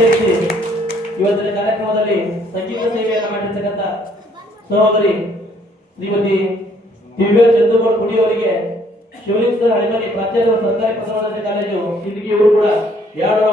ಅಧ್ಯಕ್ಷೆ ಇವತ್ತಿನ ಕಾರ್ಯಕ್ರಮದಲ್ಲಿ ಸಂಗೀತ ಸೇವೆಯನ್ನು ಮಾಡಿರ್ತಕ್ಕಂಥ ಸಹೋದರಿ ಶ್ರೀಮತಿ ದಿವ್ಯ ಚಂದ್ರಗೌಡ ಕುಡಿಯವರಿಗೆ ಶಿವಲಿಂಗ ಹಳಿಮನಿ ಪ್ರತ್ಯೇಕ ಸರ್ಕಾರಿ ಪ್ರಸಾದ ಕಾಲೇಜು ಇವರು ಕೂಡ ಎರಡು